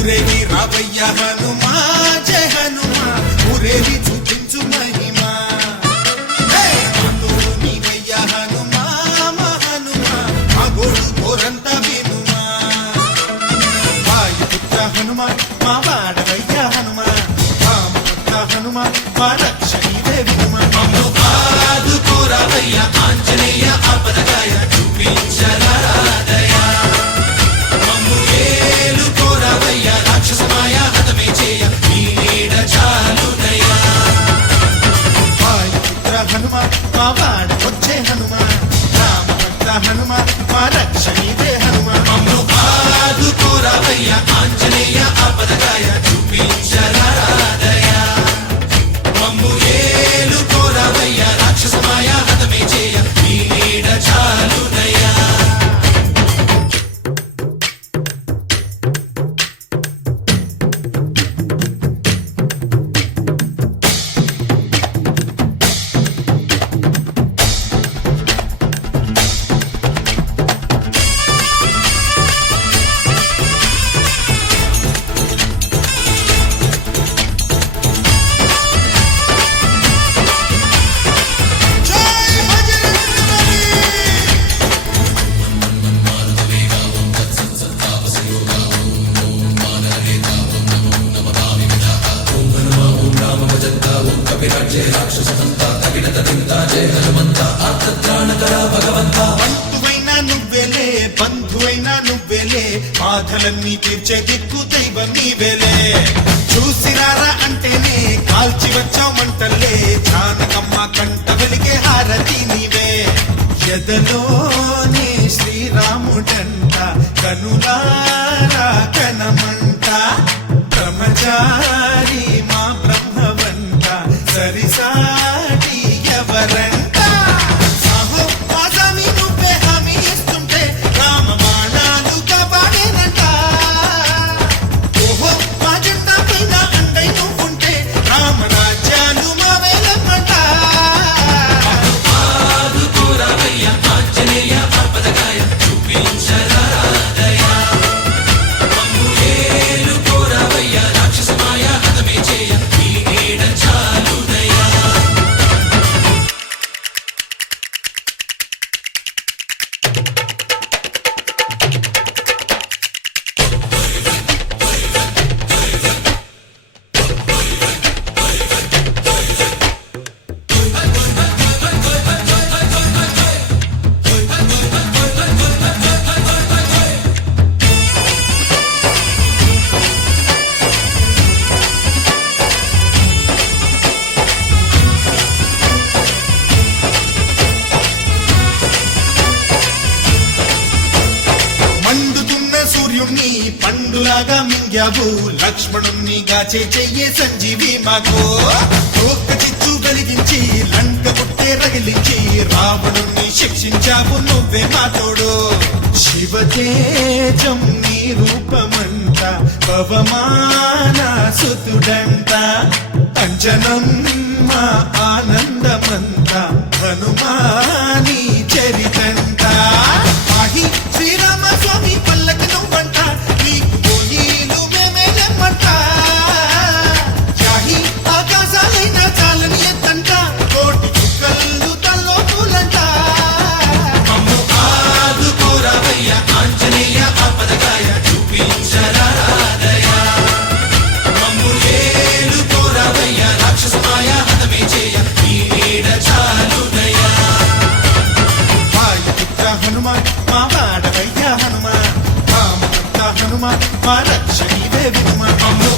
ఊరేగి రావయ్య హనుమా జయ హనుమా ఊరేగి చూపించు మహిమా మాతోడు నీవయ్య హనుమా మా హనుమా మా గోడు గోరంత వినుమా వాయుపుత్ర హనుమా మా వాడవయ్య హనుమా రామపుత్ర హనుమా మా రక్షణీవే వినుమా మమ్ము ఆదుకోరావయ్య ఆంజనేయ ఆపదగాయ చూపించరాదయ మమ్ము ఏలుకోరావయ్య రాక్షసమాయ హతమే చేయ నీ నీడ చాలునయ్య వాయుపుత్ర హనుమా మా వాడవచ్చే హనుమా రామభక్త హనుమా మా రక్షణీవే హనుమా మమ్ము ఆదుకోరావయ్య ఆంజనేయ ఆపదగాయ చూపించరాదయ మమ్ము ఏలుకోరావయ్య రాక్షసమాయ హతమే చేయ నీ నీడ చాలునయ్య బంధువైనా నువ్వేలే బంధువైనా నువ్వేలే బాధలన్నీ తీర్చే దిక్కు దైవం నీవేలే చూసిరారా అంటేనే కాల్చి వచ్చామంటలే జానకమ్మ కంట వెలిగే హారతి నీవే ఎదలోనే శ్రీరాముడంట కనులారా కనమంట బ్రహ్మచారి మా బ్రహ్మవంట సరిసాటి ఎవరంట సాహో ఆజామి నువ్వే హామీ ఇస్తుంటే రామ బాణాలు కాపాడేనంట ఓహో మా జెండా పైన అండై నువ్వుంటే రామరాజ్యాలు మా వేలమంట ఆదుకోరావయ్య ఆంజనేయ ఆపదగాయ చూపించరాదయ మమ్ము ఏలుకోరావయ్య రాక్షసమాయ హతమే చేయ నీ నీడ చాలునయ్య మండుతున్న సూర్యుణ్ణి పండులాగా మింగావు లక్ష్మణుణ్ణి గాచే చెయ్యే సంజీవి మాకు ఒక్క చిచ్చు వెలిగించి లంక పుట్టే రగిలించి రావణుణ్ణి శిక్షించావు నువ్వే మా తోడు శివతేజం నీ రూపమంట పవమాన సుతుడంట అంజనం మా ఆనందమంత హనుమాని చరితంట ఆహి శ్రీరామ స్వామి పల్లకి నువ్వంట నీకు పోలీలు మేమేలేమంట జాహి ఆకాశాలైన చాలని ఎత్తంట కోటి చుక్కలు తల్లో పూలంట మమ్ము ఆదుకోరావయ్య ఆంజనేయ ఆపదగాయ చూపించరాదయ మమ్ము ఏలుకోరావయ్య రాక్షసమాయ హతమే చేయ నీ నీడ చాలునయ్య వాయుపుత్ర హనుమా మా వాడవయ్య హనుమా రామభక్త హనుమా మా రక్షణీవే వినుమా మమ్ము